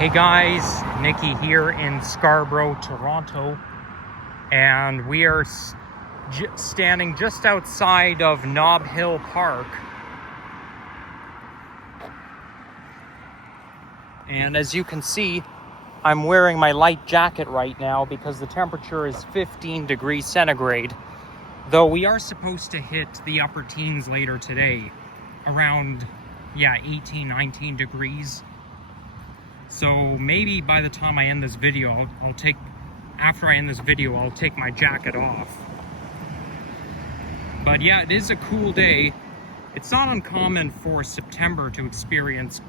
Hey guys, Nikki here in Scarborough, Toronto, and we are standing just outside of Nob Hill Park. And as you can see, I'm wearing my light jacket right now because the temperature is 15 degrees centigrade. Though we are supposed to hit the upper teens later today, around 18, 19 degrees. So maybe by the time I end this video, after I end this video, I'll take my jacket off. But yeah, it is a cool day. It's not uncommon for September to experience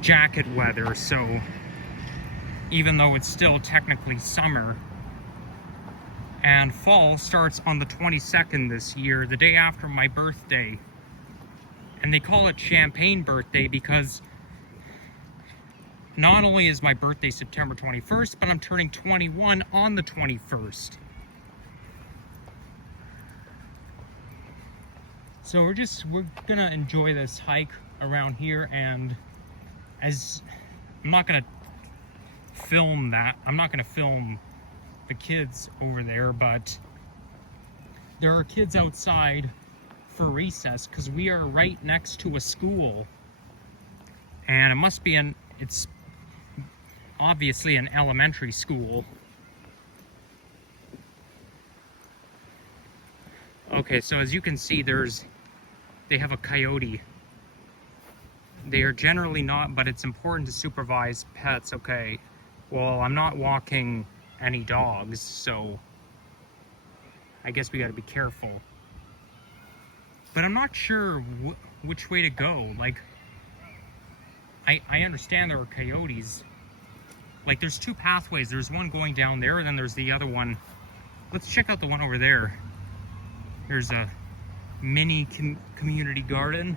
jacket weather, so even though it's still technically summer. And fall starts on the 22nd this year, the day after my birthday. And they call it Champagne Birthday because not only is my birthday September 21st, but I'm turning 21 on the 21st. So we're gonna enjoy this hike around here, and I'm not gonna film the kids over there, but there are kids outside for recess because we are right next to a school, and it's obviously an elementary school. Okay, so as you can see, they have a coyote. They are generally not, but it's important to supervise pets. Okay, well, I'm not walking any dogs, so I guess we got to be careful. But I'm not sure which way to go. Like, I understand there are coyotes. Like, there's two pathways. There's one going down there, and then there's the other one. Let's check out the one over there. There's a mini community garden.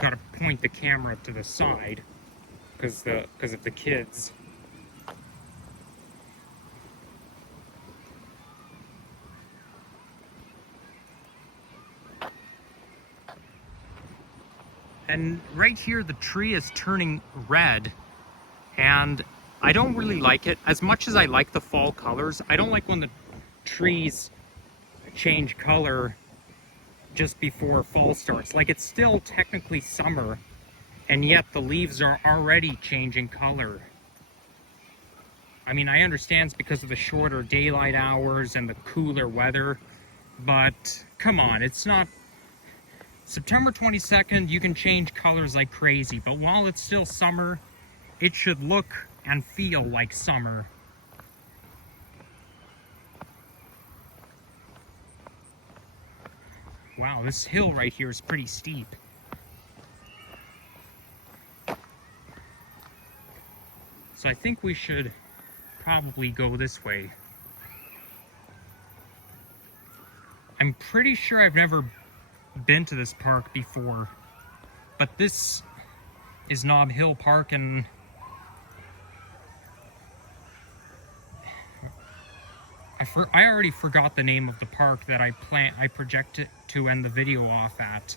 Got to point the camera to the side because of the kids. And right here, the tree is turning red, and I don't really like it. As much as I like the fall colors, I don't like when the trees change color just before fall starts. Like, it's still technically summer, and yet the leaves are already changing color. I mean, I understand it's because of the shorter daylight hours and the cooler weather, but come on, it's not... September 22nd, you can change colors like crazy, but while it's still summer, it should look and feel like summer. Wow, this hill right here is pretty steep. So I think we should probably go this way. I'm pretty sure I've never been to this park before, but this is Nob Hill Park, and I already forgot the name of the park that I project to end the video off at.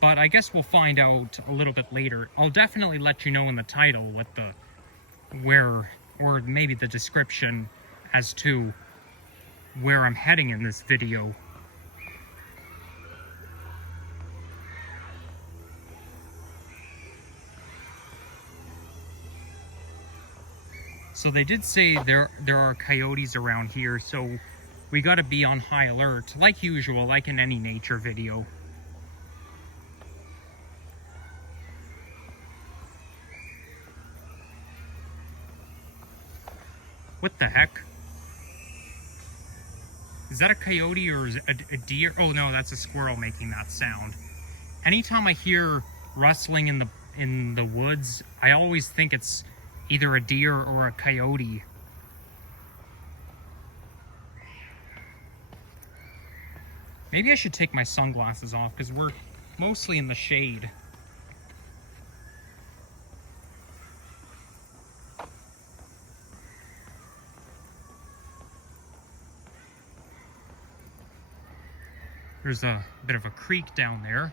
But I guess we'll find out a little bit later. I'll definitely let you know in the title or maybe the description as to where I'm heading in this video. So they did say there are coyotes around here, so we gotta be on high alert, like usual, like in any nature video. What the heck? Is that a coyote or is it a deer? Oh no, that's a squirrel making that sound. Anytime I hear rustling in the woods, I always think it's either a deer or a coyote. Maybe I should take my sunglasses off because we're mostly in the shade. There's a bit of a creek down there.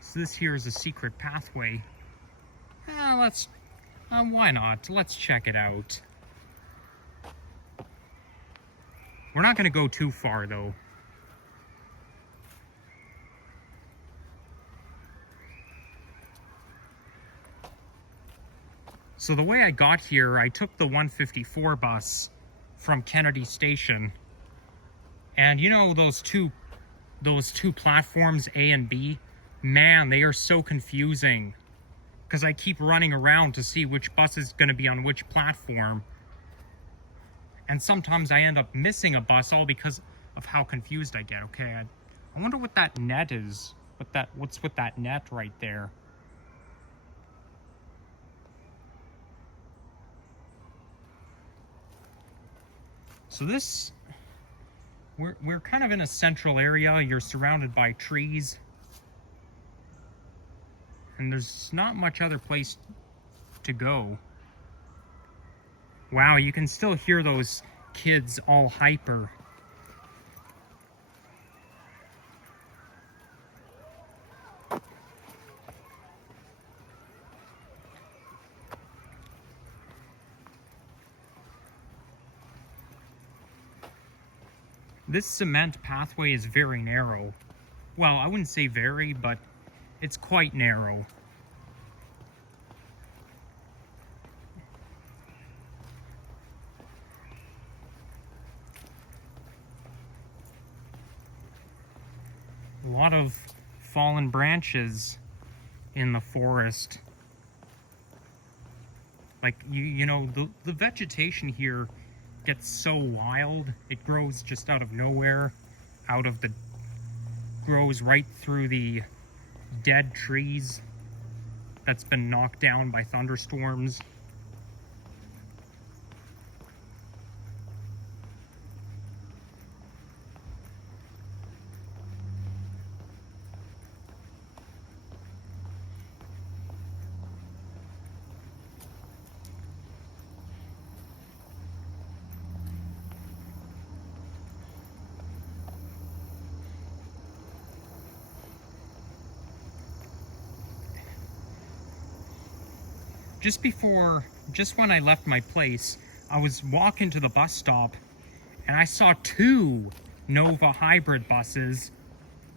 So this here is a secret pathway. Why not? Let's check it out. We're not going to go too far though. So the way I got here, I took the 154 bus from Kennedy Station. And you know those two platforms, A and B? Man, they are so confusing. Because I keep running around to see which bus is going to be on which platform. And sometimes I end up missing a bus all because of how confused I get. Okay, I wonder what that net is. What's with that net right there? So this, we're kind of in a central area. You're surrounded by trees. And there's not much other place to go. Wow, you can still hear those kids all hyper. This cement pathway is very narrow. Well, I wouldn't say very, but it's quite narrow. A lot of fallen branches in the forest. Like, you know, the vegetation here gets so wild. It grows just out of nowhere, grows right through the dead trees that's been knocked down by thunderstorms. Just when I left my place, I was walking to the bus stop and I saw two Nova hybrid buses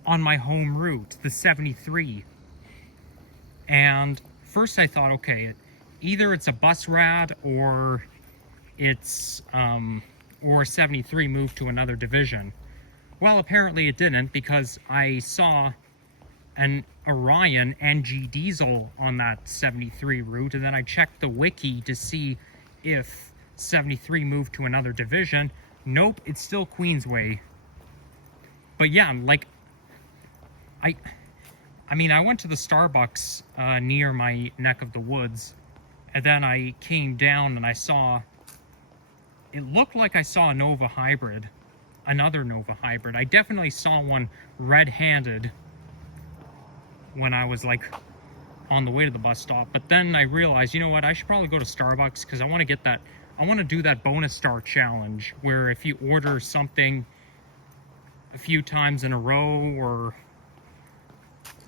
on my home route, the 73. And first I thought, okay, either it's a bus rad or it's or 73 moved to another division. Well, apparently it didn't, because I saw an Orion NG diesel on that 73 route, and then I checked the wiki to see if 73 moved to another division. Nope, it's still Queensway. But yeah, like, I mean, I went to the Starbucks near my neck of the woods, and then I came down and I saw, it looked like I saw a Nova hybrid, another Nova hybrid. I definitely saw one red-handed when I was like on the way to the bus stop. But then I realized, you know what, I should probably go to Starbucks, because I want to get that, I want to do that bonus star challenge where if you order something a few times in a row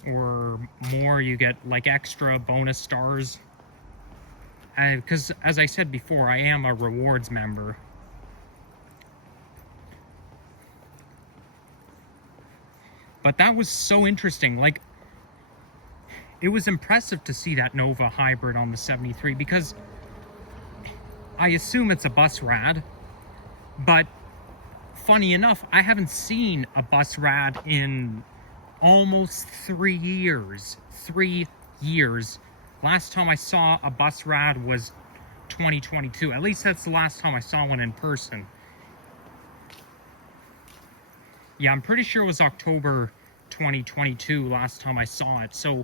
or more, you get like extra bonus stars. Because as I said before, I am a rewards member. But that was so interesting. Like, it was impressive to see that Nova hybrid on the 73, because I assume it's a bus rad, but funny enough, I haven't seen a bus rad in almost 3 years. 3 years. Last time I saw a bus rad was 2022. At least that's the last time I saw one in person. Yeah, I'm pretty sure it was October 2022 last time I saw it. So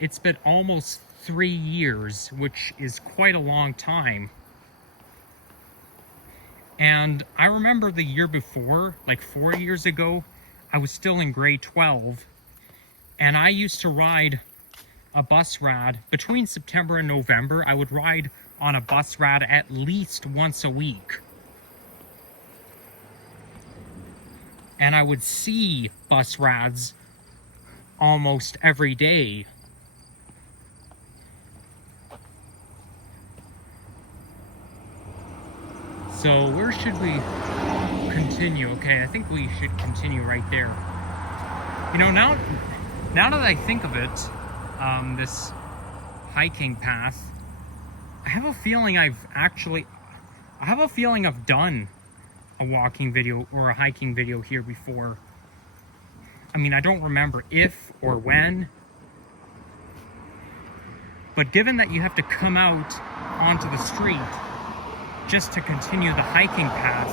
it's been almost 3 years, which is quite a long time. And I remember the year before, like 4 years ago, I was still in grade 12, and I used to ride a bus ride between September and November. I would ride on a bus ride at least once a week. And I would see bus rides almost every day. So where should we continue? Okay, I think we should continue right there. You know, now that I think of it, this hiking path, I have a feeling I've done a walking video or a hiking video here before. I mean, I don't remember if or when, but given that you have to come out onto the street just to continue the hiking path,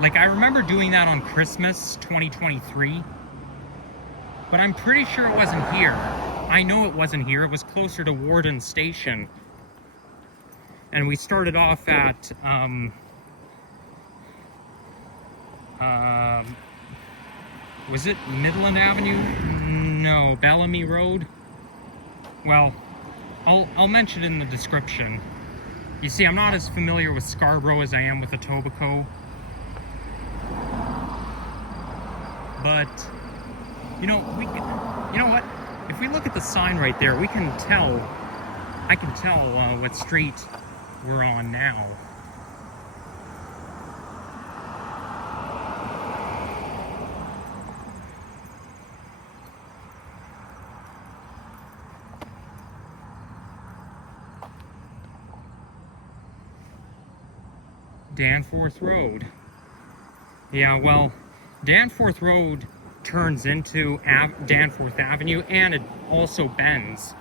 like I remember doing that on Christmas 2023, but I'm pretty sure it wasn't here. I know it wasn't here. It was closer to Warden Station. And we started off at was it Midland Avenue? No, Bellamy Road. Well, I'll mention it in the description. You see, I'm not as familiar with Scarborough as I am with Etobicoke. But you know what? If we look at the sign right there, I can tell what street we're on now. Danforth Road. Yeah, well, Danforth Road turns into Danforth Avenue, and it also bends.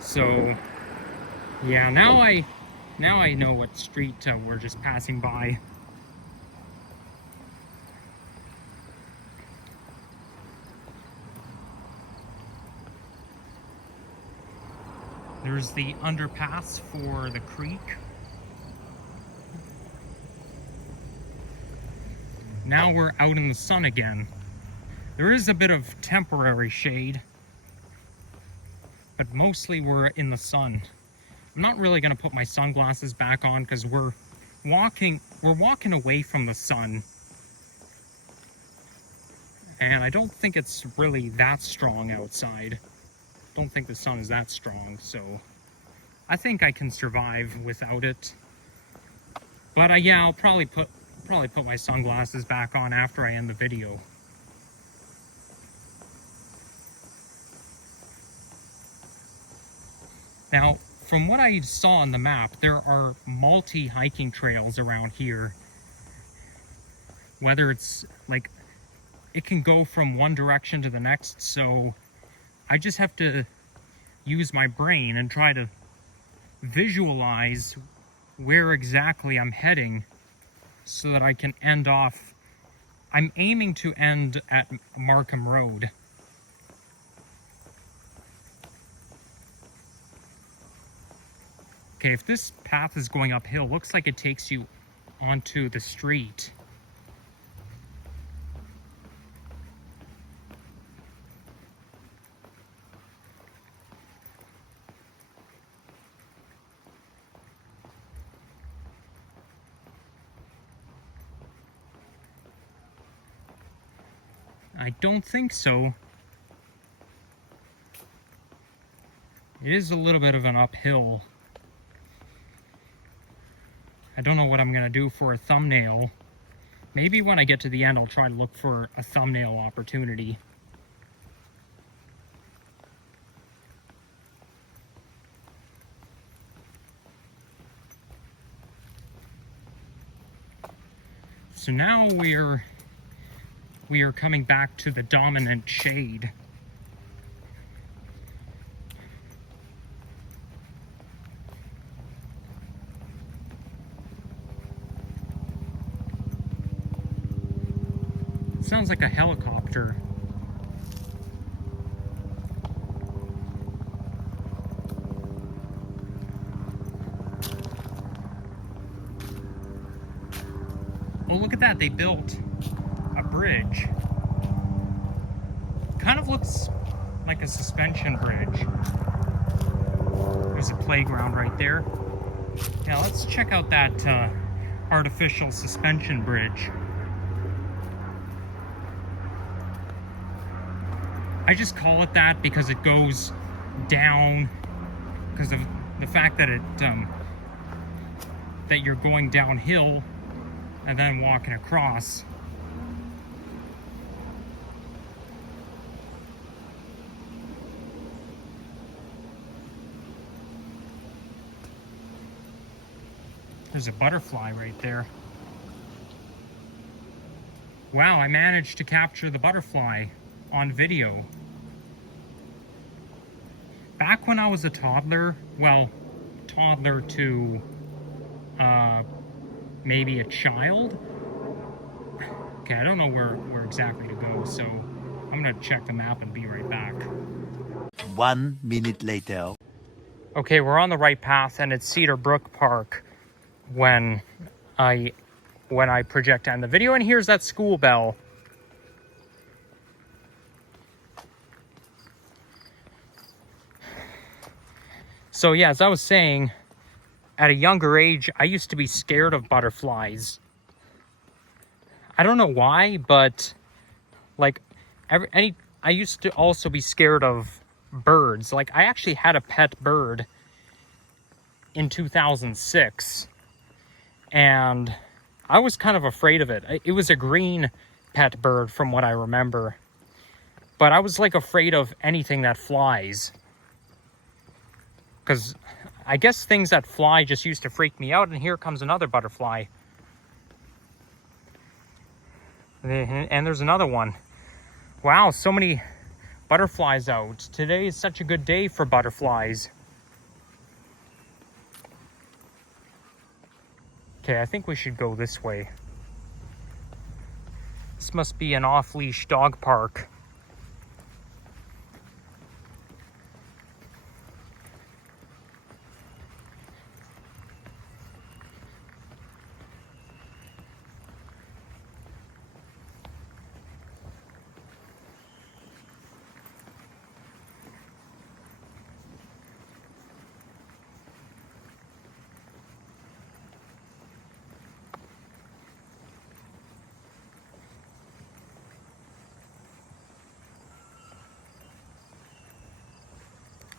So, yeah, now I know what street we're just passing by. There's the underpass for the creek. Now we're out in the sun again. There is a bit of temporary shade, but mostly we're in the sun. I'm not really going to put my sunglasses back on because we're walking away from the sun. And I don't think it's really that strong outside. Don't think the sun is that strong, so I think I can survive without it. But yeah, I'll probably put my sunglasses back on after I end the video. Now, from what I saw on the map, there are multi-hiking trails around here. Whether it's like, it can go from one direction to the next, so I just have to use my brain and try to visualize where exactly I'm heading so that I can end off. I'm aiming to end at Markham Road. Okay, if this path is going uphill, looks like it takes you onto the street. I don't think so. It is a little bit of an uphill. I don't know what I'm gonna do for a thumbnail. Maybe when I get to the end, I'll try to look for a thumbnail opportunity. So now we are coming back to the dominant shade. Sounds like a helicopter. Oh, look at that, they built a bridge. Kind of looks like a suspension bridge. There's a playground right there. Yeah, let's check out that artificial suspension bridge. I just call it that because it goes down, because of the fact that it that you're going downhill and then walking across. There's a butterfly right there. Wow, I managed to capture the butterfly on video. Back when I was a toddler, well, toddler to maybe a child. Okay, I don't know where exactly to go, so I'm gonna check the map and be right back. 1 minute later. Okay, we're on the right path, and it's Cedar Brook Park when I project on the video, and here's that school bell. So yeah, as I was saying, at a younger age, I used to be scared of butterflies. I don't know why, but like I used to also be scared of birds. Like, I actually had a pet bird in 2006, and I was kind of afraid of it. It was a green pet bird from what I remember, but I was like afraid of anything that flies, because I guess things that fly just used to freak me out. And here comes another butterfly. And there's another one. Wow, so many butterflies out. Today is such a good day for butterflies. Okay, I think we should go this way. This must be an off-leash dog park.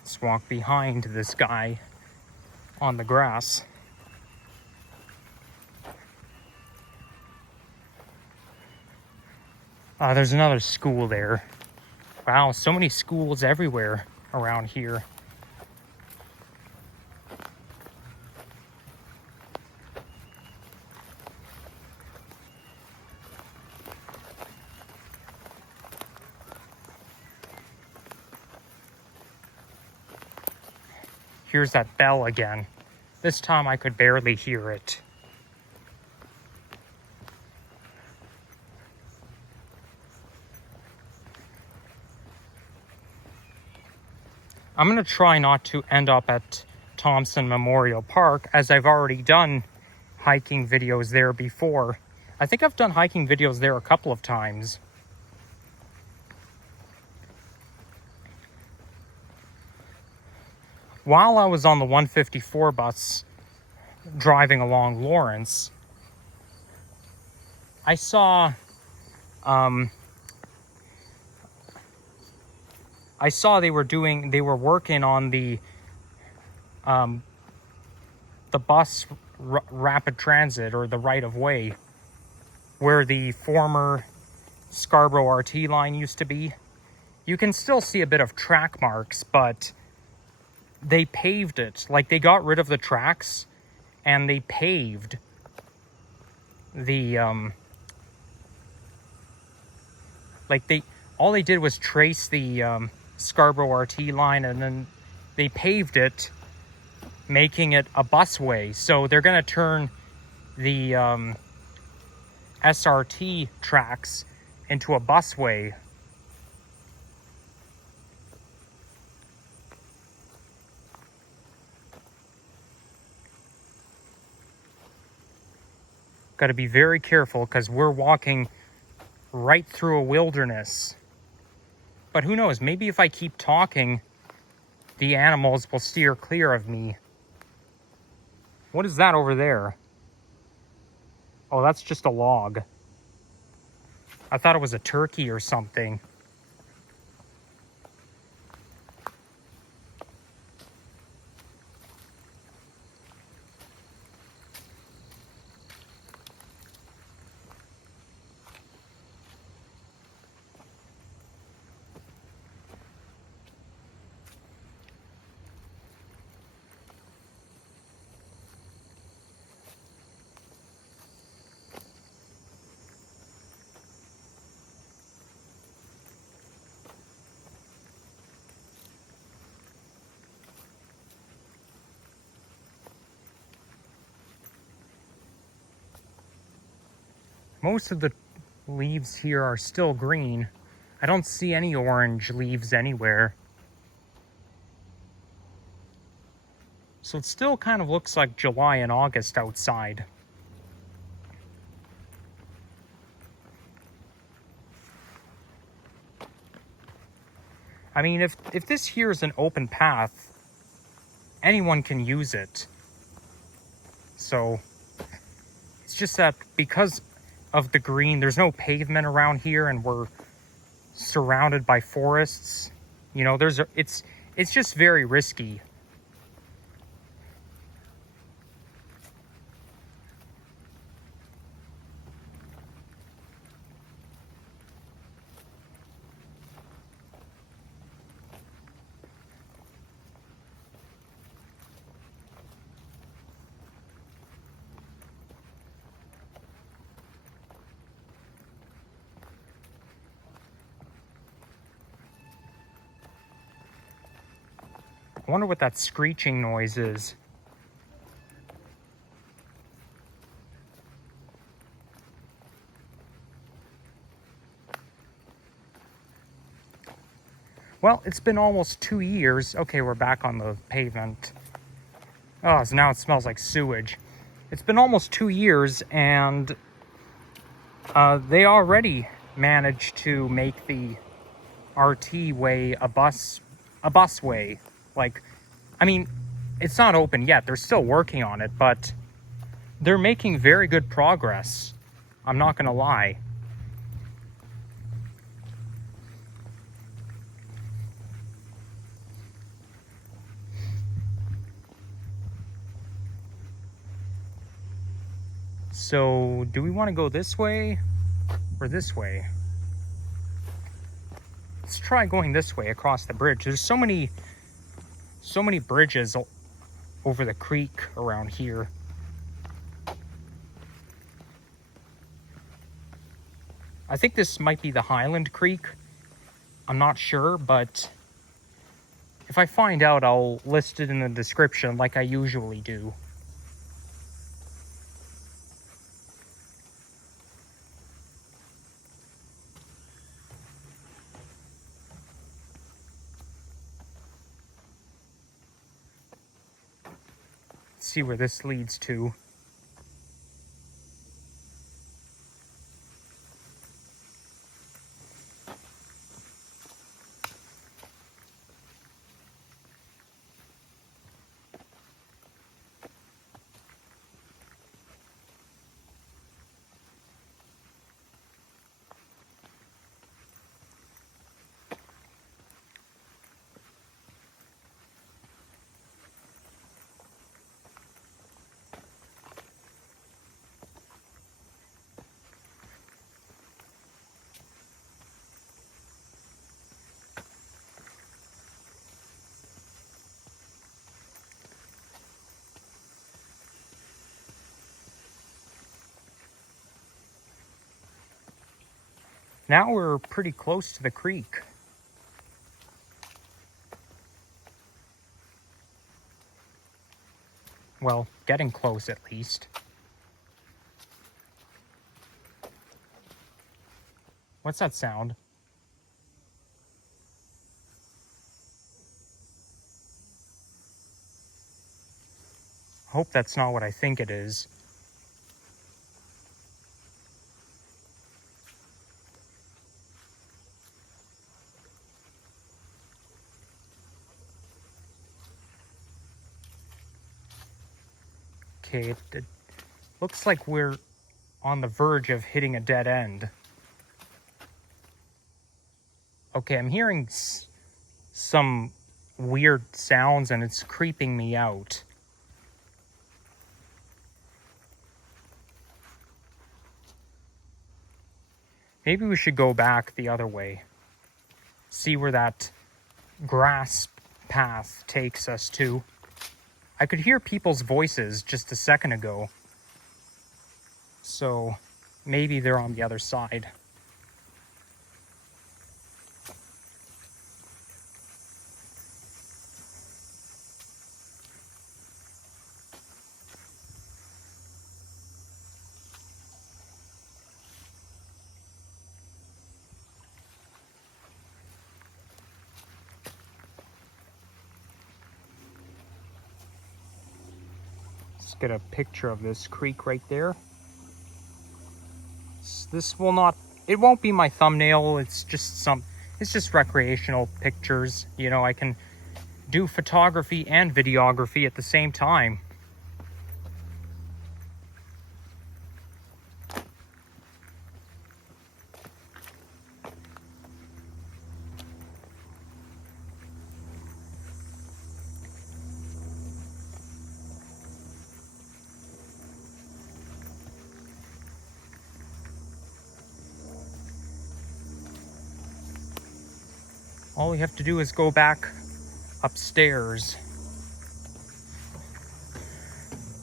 Let's walk behind this guy on the grass. There's another school there. Wow, so many schools everywhere around here. Here's that bell again. This time I could barely hear it. I'm going to try not to end up at Thompson Memorial Park, as I've already done hiking videos there before. I think I've done hiking videos there a couple of times. While I was on the 154 bus driving along Lawrence, I saw they were working on the bus rapid transit, or the right of way, where the former Scarborough RT line used to be. You can still see a bit of track marks, but they paved it. Like, they got rid of the tracks and they paved the all they did was trace the Scarborough RT line, and then they paved it, making it a busway. So they're going to turn the SRT tracks into a busway. Got to be very careful, because we're walking right through a wilderness. But who knows, maybe if I keep talking, the animals will steer clear of me. What is that over there? Oh, that's just a log. I thought it was a turkey or something. Most of the leaves here are still green. I don't see any orange leaves anywhere. So it still kind of looks like July and August outside. I mean, if this here is an open path, anyone can use it. So it's just that because of the green, there's no pavement around here and we're surrounded by forests. You know, it's just very risky. I wonder what that screeching noise is. Well, it's been almost 2 years. Okay, we're back on the pavement. Oh, so now it smells like sewage. It's been almost 2 years, and they already managed to make the RT way a bus way. Like, I mean, it's not open yet. They're still working on it, but they're making very good progress. I'm not gonna lie. So, do we want to go this way or this way? Let's try going this way across the bridge. There's so many bridges over the creek around here. I think this might be the Highland Creek. I'm not sure, but if I find out, I'll list it in the description like I usually do. Let's see where this leads to. Now we're pretty close to the creek. Well, getting close at least. What's that sound? Hope that's not what I think it is. Okay, it looks like we're on the verge of hitting a dead end. Okay, I'm hearing some weird sounds and it's creeping me out. Maybe we should go back the other way. See where that grass path takes us to. I could hear people's voices just a second ago. So maybe they're on the other side. Let's get a picture of this creek right there. This will not, it won't be my thumbnail. It's just recreational pictures. You know, I can do photography and videography at the same time. All we have to do is go back upstairs.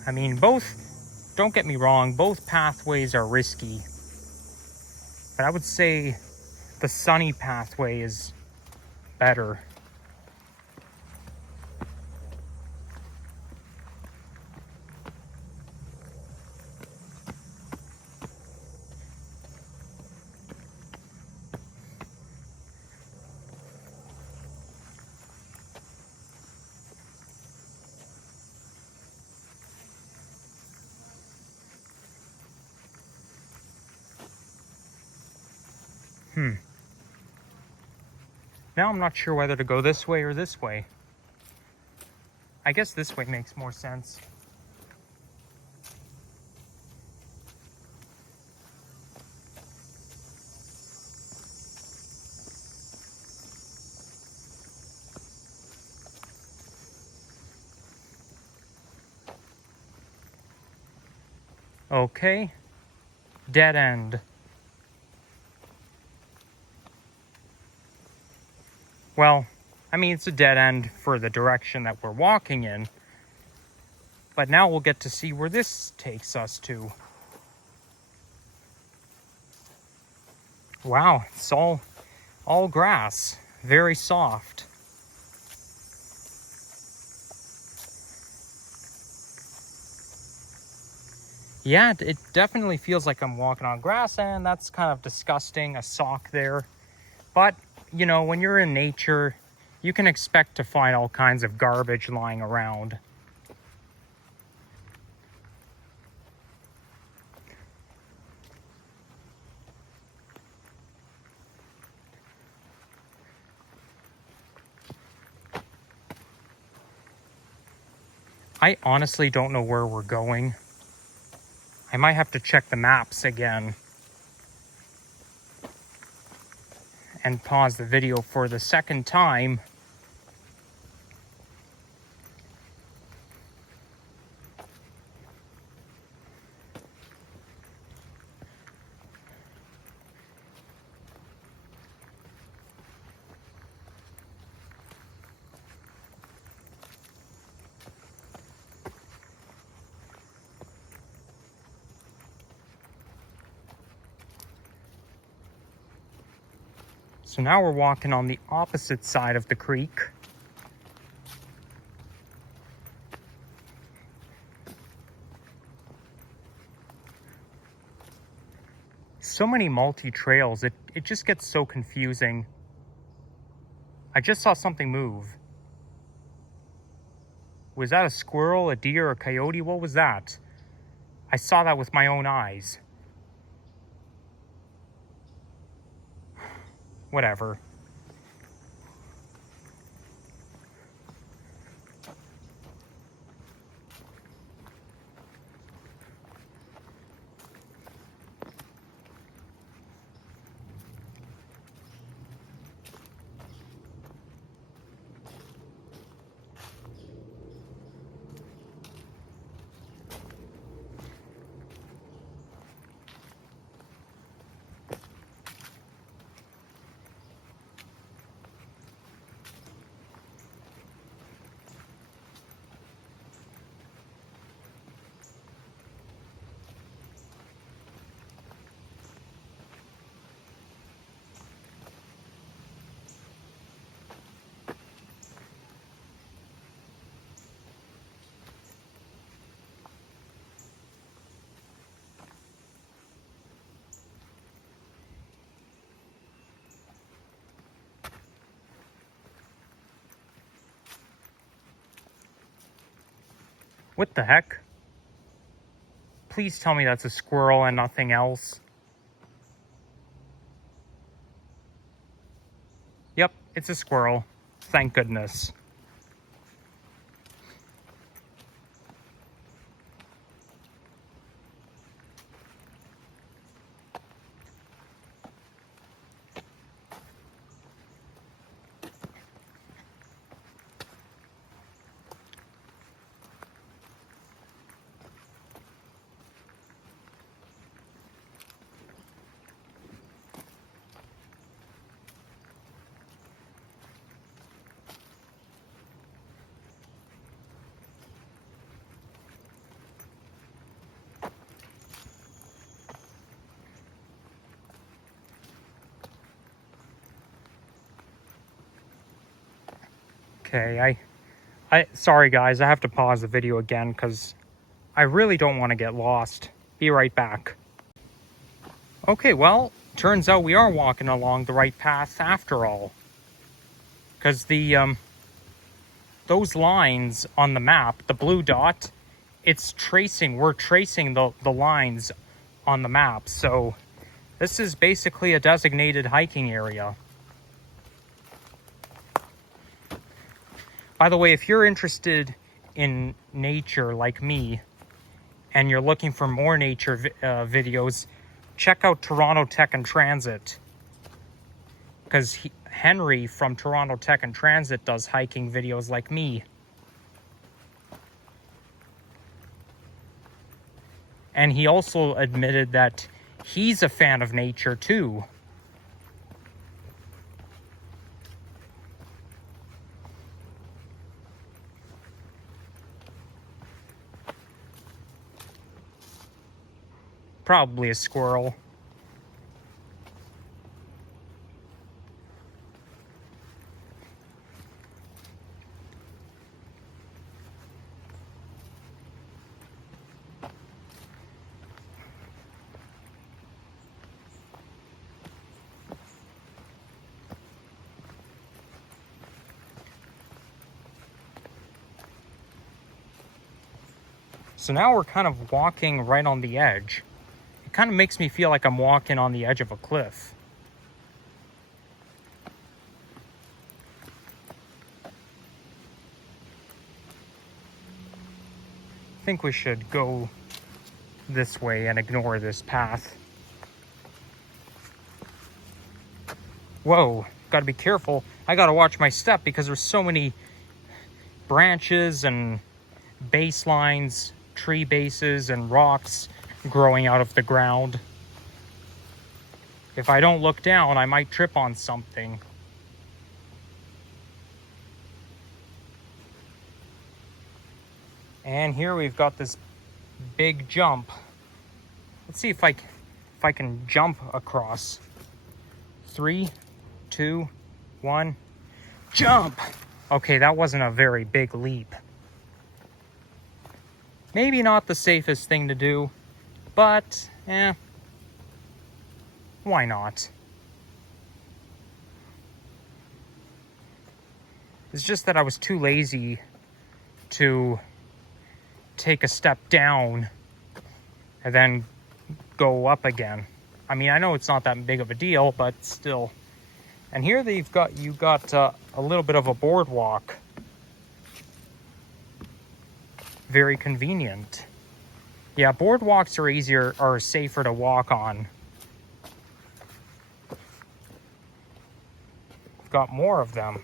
I mean, don't get me wrong, both pathways are risky. But I would say the sunny pathway is better. Now I'm not sure whether to go this way or this way. I guess this way makes more sense. Okay, dead end. Well, I mean, it's a dead end for the direction that we're walking in. But now we'll get to see where this takes us to. Wow, it's all grass. Very soft. Yeah, it definitely feels like I'm walking on grass, and that's kind of disgusting, a sock there. But, you know, when you're in nature, you can expect to find all kinds of garbage lying around. I honestly don't know where we're going. I might have to check the maps again and pause the video for the second time. So now we're walking on the opposite side of the creek. So many multi-trails, it just gets so confusing. I just saw something move. Was that a squirrel, a deer, a coyote? What was that? I saw that with my own eyes. Whatever. What the heck? Please tell me that's a squirrel and nothing else. Yep, it's a squirrel. Thank goodness. Okay, sorry guys, I have to pause the video again because I really don't want to get lost. Be right back. Okay, well, turns out we are walking along the right path after all. Because those lines on the map, the blue dot, we're tracing the lines on the map. So this is basically a designated hiking area. By the way, if you're interested in nature like me, and you're looking for more nature videos, check out Toronto Tech and Transit. Because Henry from Toronto Tech and Transit does hiking videos like me. And he also admitted that he's a fan of nature too. Probably a squirrel. So now we're kind of walking right on the edge. It kind of makes me feel like I'm walking on the edge of a cliff. I think we should go this way and ignore this path. Whoa, gotta be careful. I gotta watch my step because there's so many branches and baselines, tree bases and rocks growing out of the ground. If I don't look down, I might trip on something. And here we've got this big jump. Let's see if I can jump across. 3, 2, 1, jump! Okay, that wasn't a very big leap. Maybe not the safest thing to do, but, why not? It's just that I was too lazy to take a step down and then go up again. I mean, I know it's not that big of a deal, but still. And here you got a little bit of a boardwalk. Very convenient. Yeah, boardwalks are safer to walk on. We've got more of them.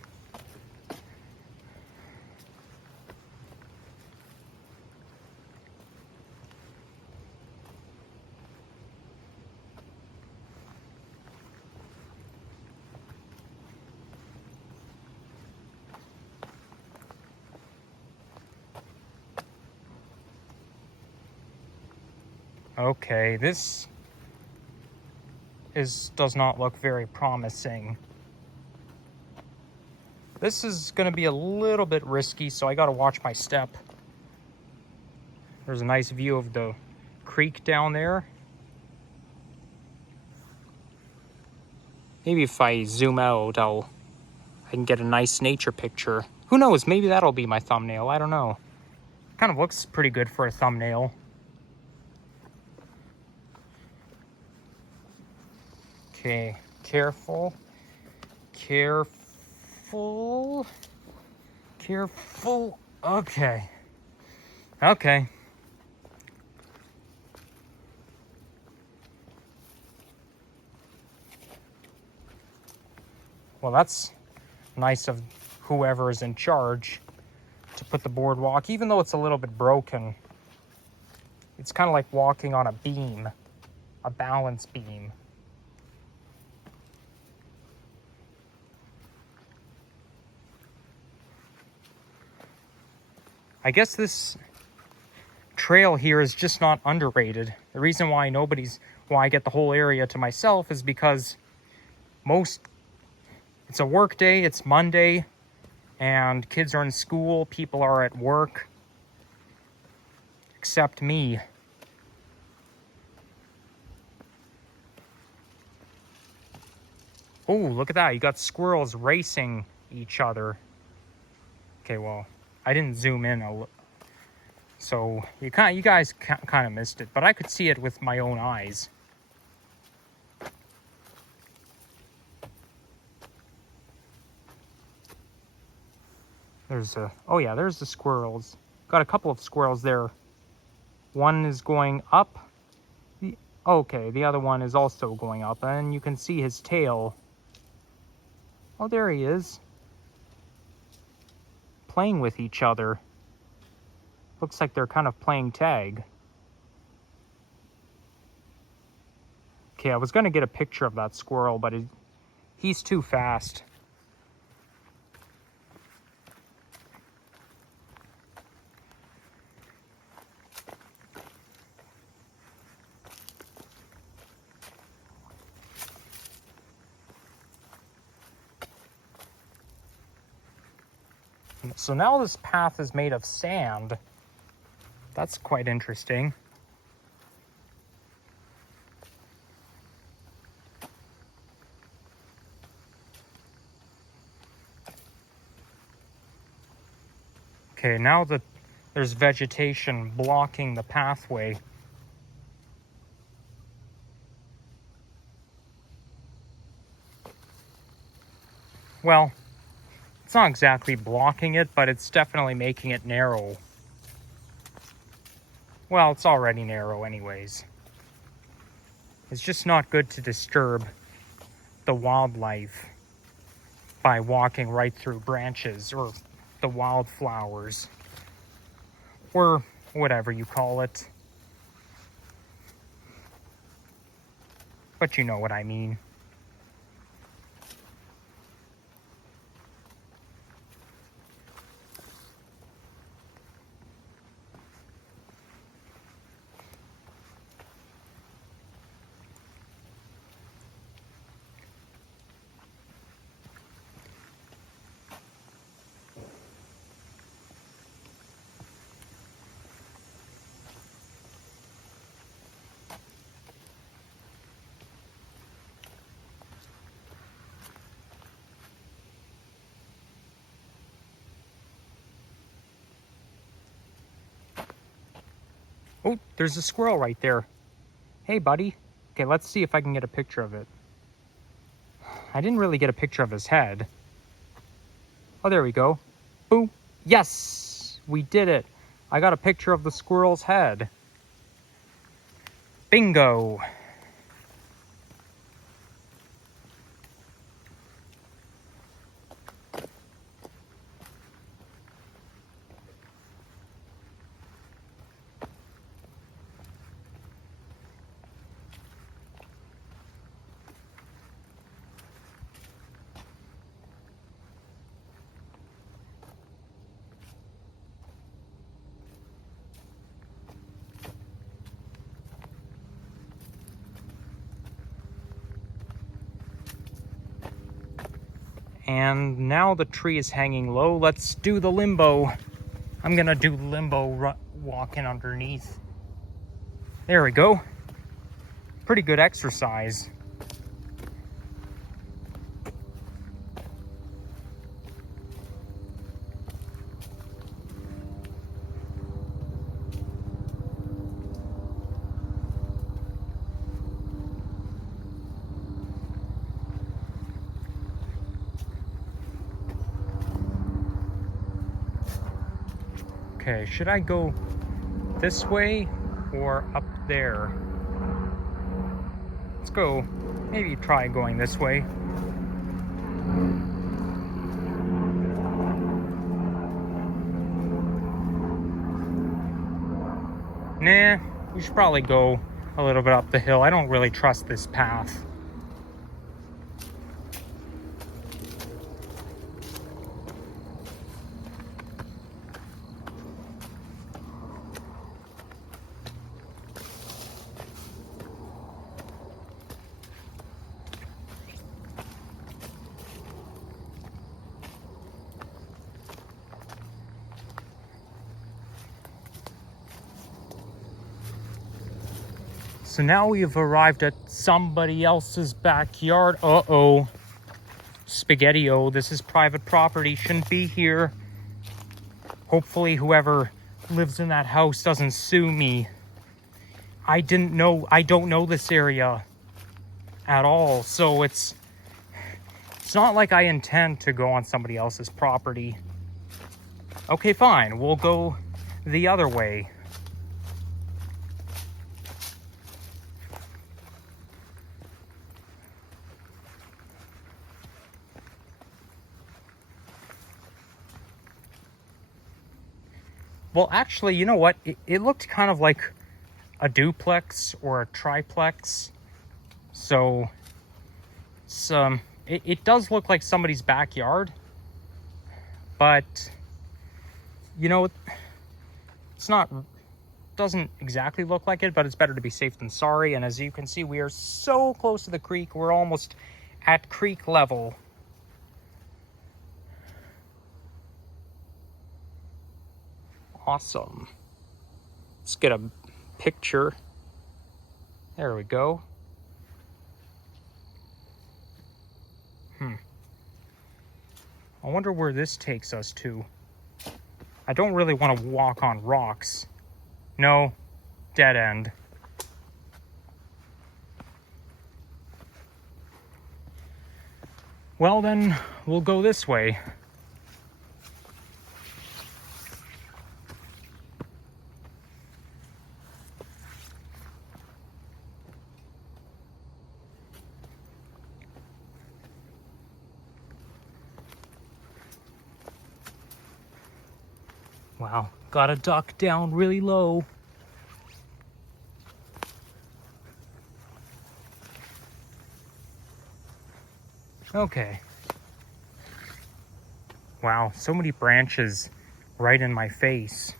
Okay, this does not look very promising. This is going to be a little bit risky, so I got to watch my step. There's a nice view of the creek down there. Maybe if I zoom out, I can get a nice nature picture. Who knows? Maybe that'll be my thumbnail. I don't know. Kind of looks pretty good for a thumbnail. Okay, careful. Careful. Careful. Okay. Okay. Well, that's nice of whoever is in charge to put the boardwalk, even though it's a little bit broken. It's kind of like walking on a beam, a balance beam. I guess this trail here is just not underrated. The reason why I get the whole area to myself is because it's a work day, it's Monday, and kids are in school, people are at work, except me. Oh, look at that, you got squirrels racing each other. Okay, well, I didn't zoom in, so you guys kind of missed it, but I could see it with my own eyes. There's the squirrels. Got a couple of squirrels there. One is going up. Okay, the other one is also going up, and you can see his tail. Oh, there he is. Playing with each other. Looks like they're kind of playing tag. Okay, I was going to get a picture of that squirrel, but he's too fast. So now this path is made of sand. That's quite interesting. Okay, now that there's vegetation blocking the pathway. Well, it's not exactly blocking it, but it's definitely making it narrow. Well, it's already narrow anyways. It's just not good to disturb the wildlife by walking right through branches or the wildflowers or whatever you call it. But you know what I mean. Oh, there's a squirrel right there. Hey, buddy. Okay, let's see if I can get a picture of it. I didn't really get a picture of his head. Oh, there we go. Boom. Yes! We did it. I got a picture of the squirrel's head. Bingo! And now the tree is hanging low. Let's do the limbo. I'm gonna do limbo walking underneath. There we go. Pretty good exercise. Okay, should I go this way or up there? Let's go, maybe try going this way. Nah, we should probably go a little bit up the hill. I don't really trust this path. So now we have arrived at somebody else's backyard. Uh-oh. Spaghetti-o, this is private property, shouldn't be here. Hopefully whoever lives in that house doesn't sue me. I don't know this area at all, so it's not like I intend to go on somebody else's property. Okay, fine, we'll go the other way. Well, actually, you know what? It looked kind of like a duplex or a triplex. So, it does look like somebody's backyard. But, you know, doesn't exactly look like it, but it's better to be safe than sorry. And as you can see, we are so close to the creek. We're almost at creek level. Awesome. Let's get a picture. There we go. I wonder where this takes us to. I don't really want to walk on rocks. No, dead end. Well then, we'll go this way. Wow, gotta duck down really low. Okay. Wow, so many branches right in my face.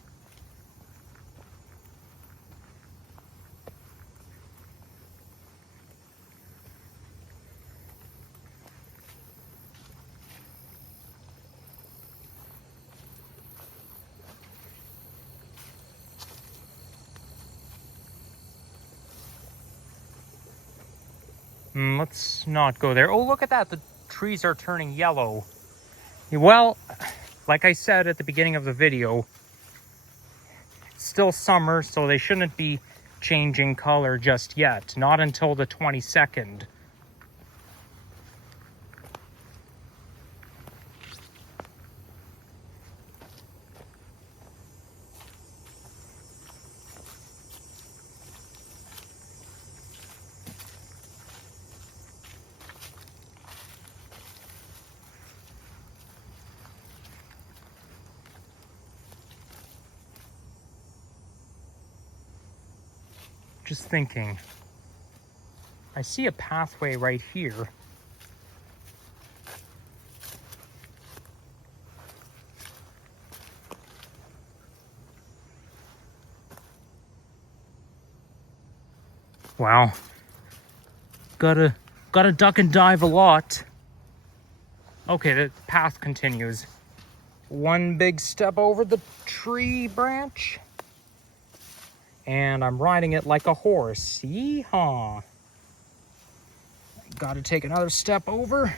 Let's not go there. Oh, look at that. The trees are turning yellow. Well, like I said at the beginning of the video, it's still summer, so they shouldn't be changing color just yet. Not until the 22nd. Just thinking, I see a pathway right here. Wow. Gotta duck and dive a lot. Okay, the path continues. One big step over the tree branch. And I'm riding it like a horse. Yeehaw. Gotta take another step over.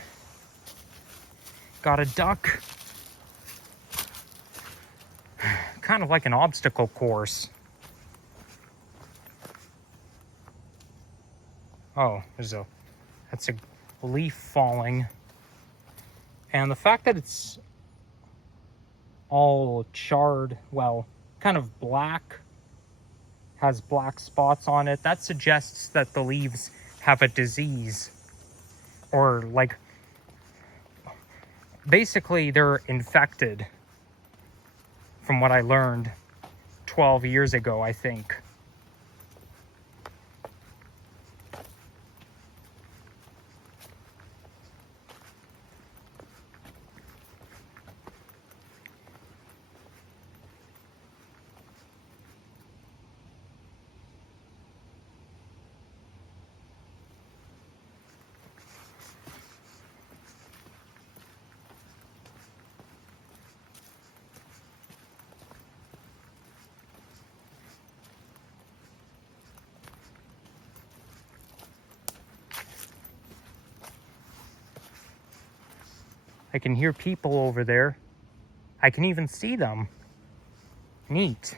Gotta duck. Kind of like an obstacle course. Oh, that's a leaf falling. And the fact that it's all charred, well, kind of black, has black spots on it. That suggests that the leaves have a disease, or like basically they're infected, from what I learned 12 years ago, I think. I can hear people over there. I can even see them. Neat.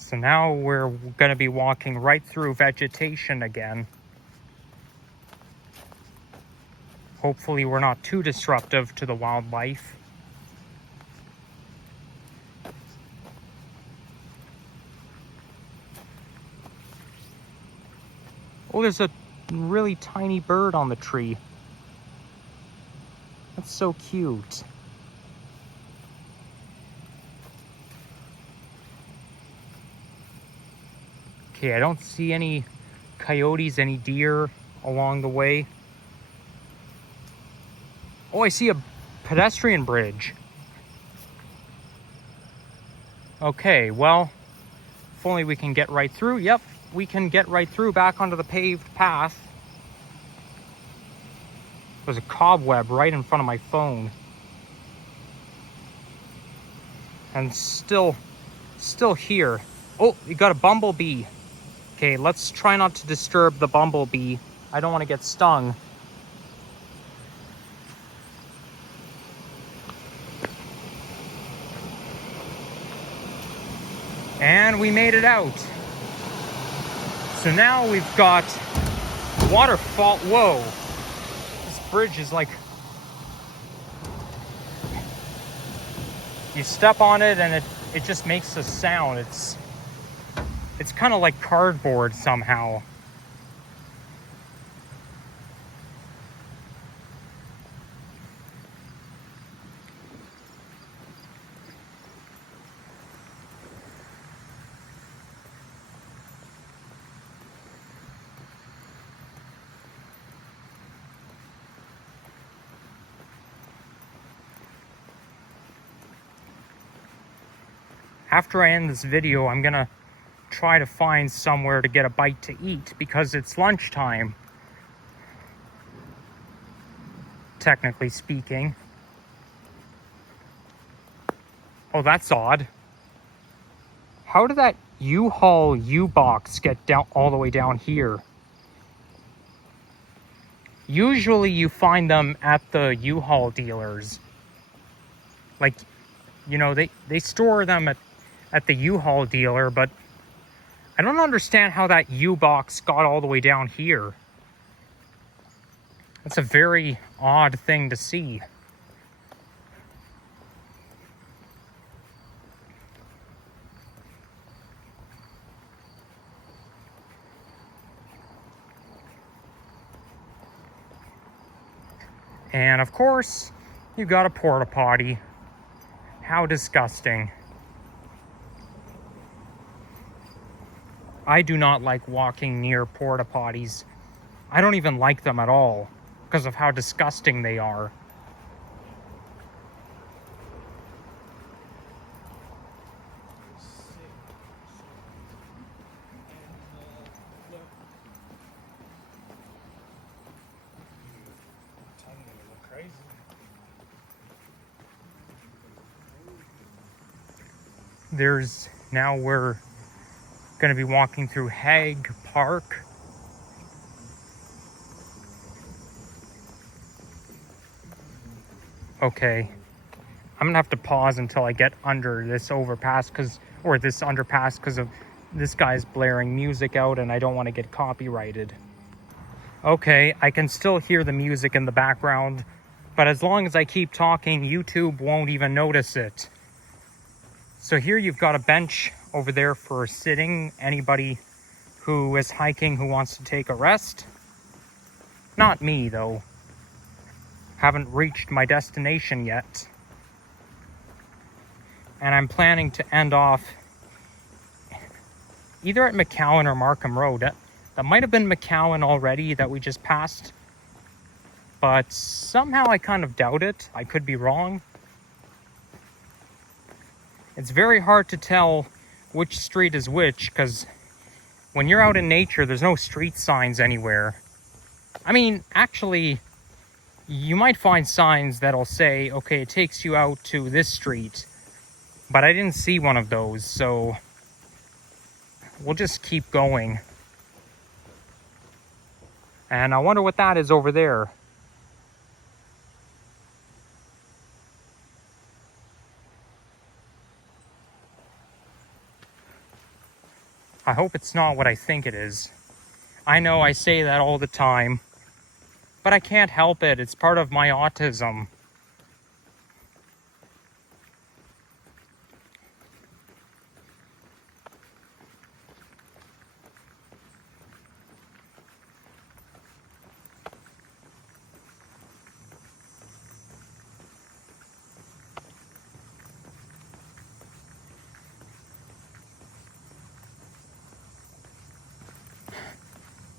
So now we're going to be walking right through vegetation again. Hopefully we're not too disruptive to the wildlife. Oh, there's a really tiny bird on the tree. That's so cute. Okay, I don't see any coyotes, any deer along the way. Oh, I see a pedestrian bridge. Okay, well, if only we can get right through. Yep, we can get right through back onto the paved path. There's a cobweb right in front of my phone. And still here. Oh, you got a bumblebee. Okay, let's try not to disturb the bumblebee. I don't want to get stung. And we made it out. So now we've got waterfall. Whoa. This bridge is like, you step on it and it just makes a sound. It's kind of like cardboard somehow. After I end this video, I'm gonna try to find somewhere to get a bite to eat because it's lunchtime, technically speaking. Oh, that's odd. How did that U-Haul U-Box get down all the way down here? Usually you find them at the U-Haul dealers. Like, you know, they store them at the U-Haul dealer, but I don't understand how that U-Box got all the way down here. That's a very odd thing to see. And of course, you got a porta potty. How disgusting. I do not like walking near porta potties. I don't even like them at all because of how disgusting they are. Crazy. Now we're going to be walking through Hague Park. Okay, I'm gonna have to pause until I get under this overpass this underpass because of this guy's blaring music out and I don't want to get copyrighted. Okay, I can still hear the music in the background, but as long as I keep talking, YouTube won't even notice it. So here you've got a bench over there for sitting. Anybody who is hiking who wants to take a rest. Not me, though. Haven't reached my destination yet. And I'm planning to end off either at McCowan or Markham Road. That might have been McCowan already that we just passed. But somehow I kind of doubt it. I could be wrong. It's very hard to tell which street is which, because when you're out in nature, there's no street signs anywhere. I mean, actually, you might find signs that'll say, okay, it takes you out to this street. But I didn't see one of those, so we'll just keep going. And I wonder what that is over there. I hope it's not what I think it is. I know I say that all the time, but I can't help it. It's part of my autism.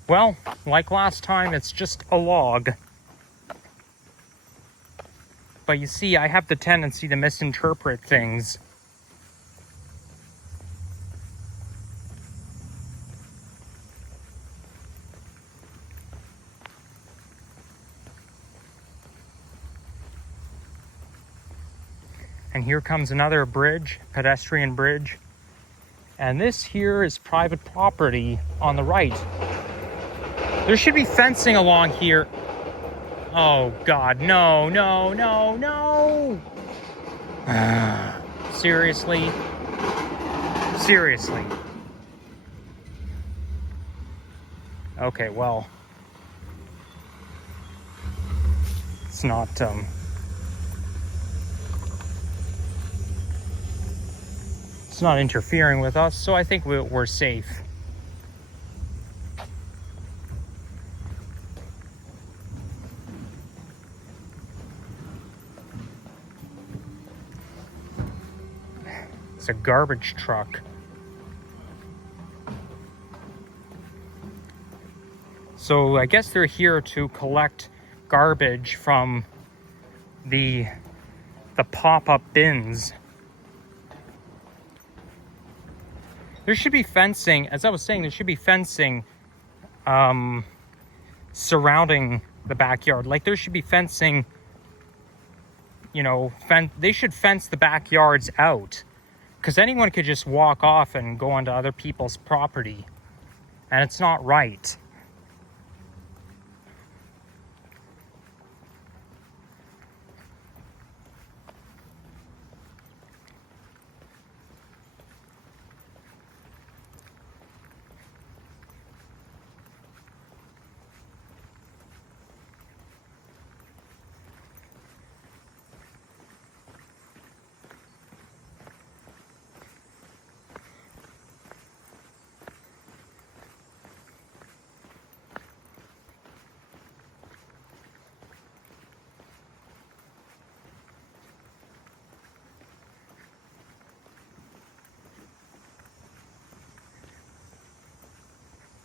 Well, like last time, it's just a log. But you see, I have the tendency to misinterpret things. And here comes another bridge, pedestrian bridge. And this here is private property on the right. There should be fencing along here. Oh God, no, no, no, no. Seriously? Seriously. Okay, well. It's not, it's not interfering with us, so I think we're safe. It's a garbage truck. So I guess they're here to collect garbage from the pop-up bins. There should be fencing, as I was saying, there should be fencing surrounding the backyard. Like there should be fencing, you know, they should fence the backyards out. Because anyone could just walk off and go onto other people's property. And it's not right.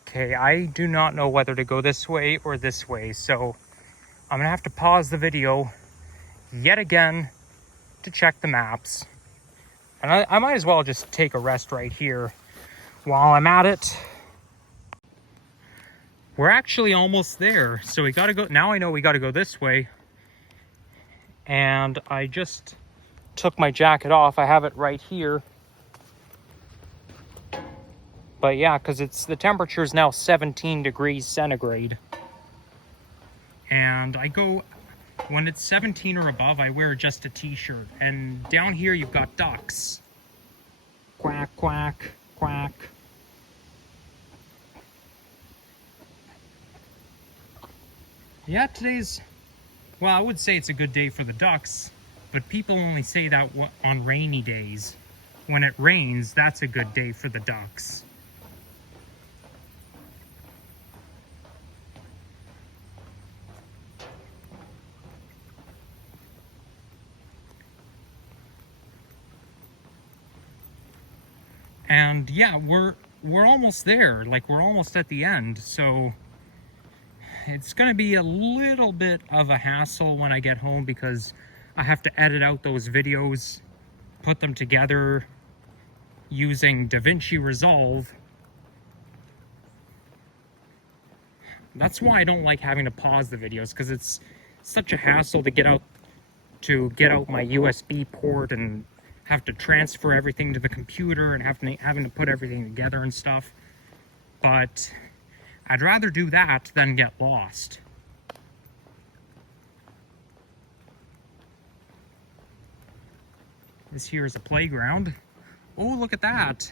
Okay, I do not know whether to go this way or this way, so I'm gonna have to pause the video yet again to check the maps. And I might as well just take a rest right here while I'm at it. We're actually almost there, so we gotta go. Now I know we gotta go this way. And I just took my jacket off. I have it right here. But yeah, because the temperature is now 17 degrees centigrade. And when it's 17 or above, I wear just a t-shirt. And down here you've got ducks. Quack, quack, quack. Yeah, well, I would say it's a good day for the ducks, but people only say that on rainy days. When it rains, that's a good day for the ducks. And yeah, we're almost there. Like, we're almost at the end, so it's going to be a little bit of a hassle when I get home because I have to edit out those videos, put them together using DaVinci Resolve. That's why I don't like having to pause the videos, because it's such a hassle to get out my USB port and have to transfer everything to the computer and having to put everything together and stuff. But I'd rather do that than get lost. This here is a playground. Oh, look at that.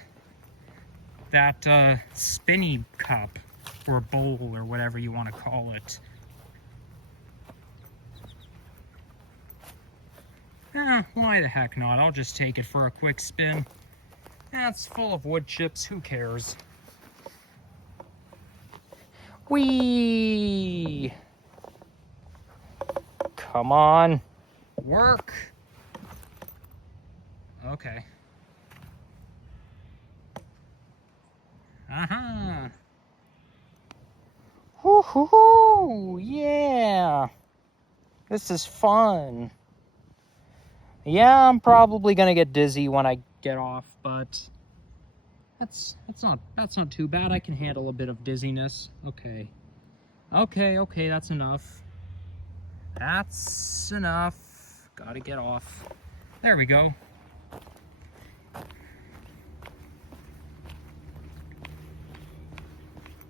That spinny cup, or bowl, or whatever you want to call it. Why the heck not? I'll just take it for a quick spin. It's full of wood chips, who cares? Whee! Come on. Work! Okay. Uh-huh. Woo-hoo-hoo! Yeah! This is fun. Yeah, I'm probably gonna get dizzy when I get off, but that's not too bad. I can handle a bit of dizziness. Okay. Okay, that's enough. That's enough. Gotta get off. There we go.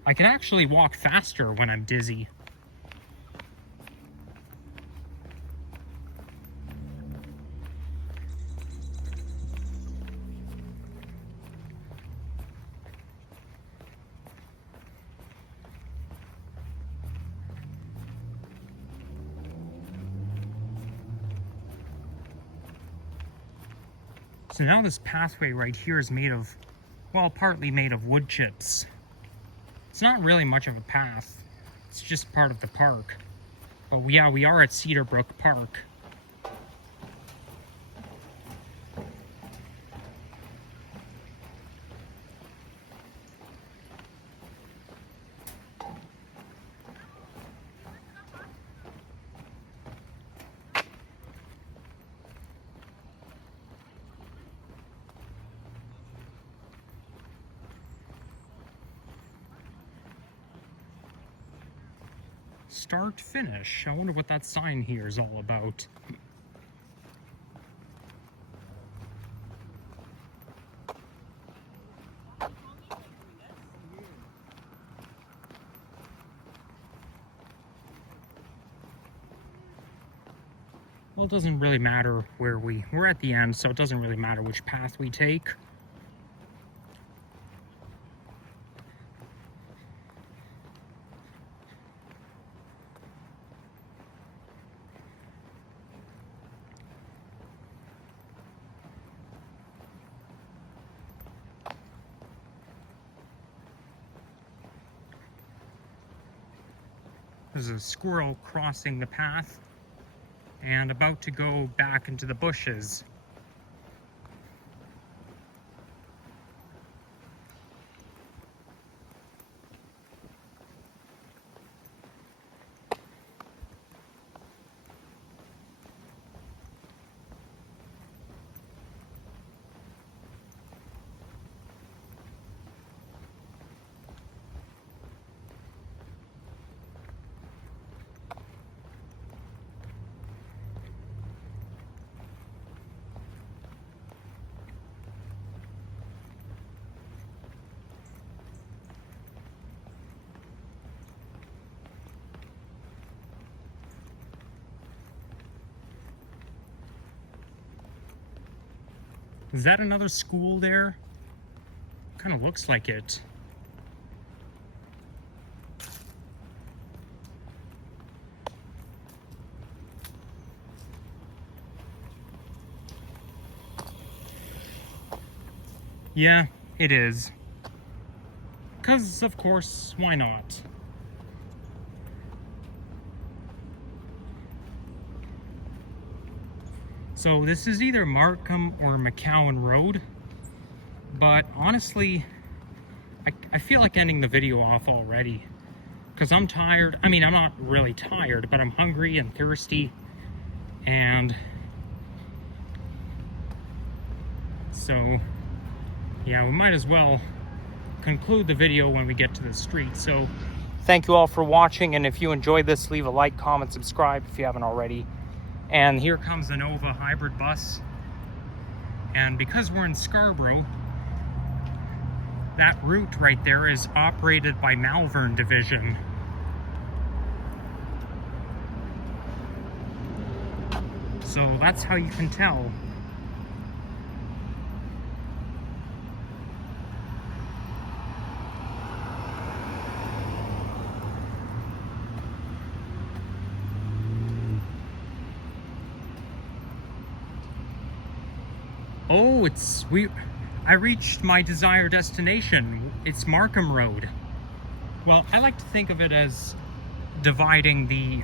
I can actually walk faster when I'm dizzy. So now this pathway right here is made of, well, partly made of wood chips. It's not really much of a path. It's just part of the park. But yeah, we are at Cedar Brook Park. Start finish. I wonder what that sign here is all about. Well, it doesn't really matter where we're at the end, so it doesn't really matter which path we take. There's a squirrel crossing the path and about to go back into the bushes. Is that another school there? Kind of looks like it. Yeah, it is. 'Cause, of course, why not? So this is either Markham or McCowan Road, but honestly, I feel like ending the video off already, because I'm tired. I mean, I'm not really tired, but I'm hungry and thirsty, and so yeah, we might as well conclude the video when we get to the street. So thank you all for watching, and if you enjoyed this, leave a like, comment, subscribe if you haven't already. And here comes the Nova hybrid bus, and because we're in Scarborough, that route right there is operated by Malvern Division. So that's how you can tell. Oh, I reached my desired destination. It's Markham Road. Well, I like to think of it as dividing the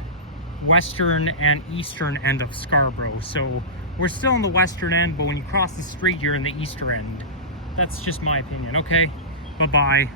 western and eastern end of Scarborough. So we're still in the western end, but when you cross the street, you're in the eastern end. That's just my opinion. Okay, bye-bye.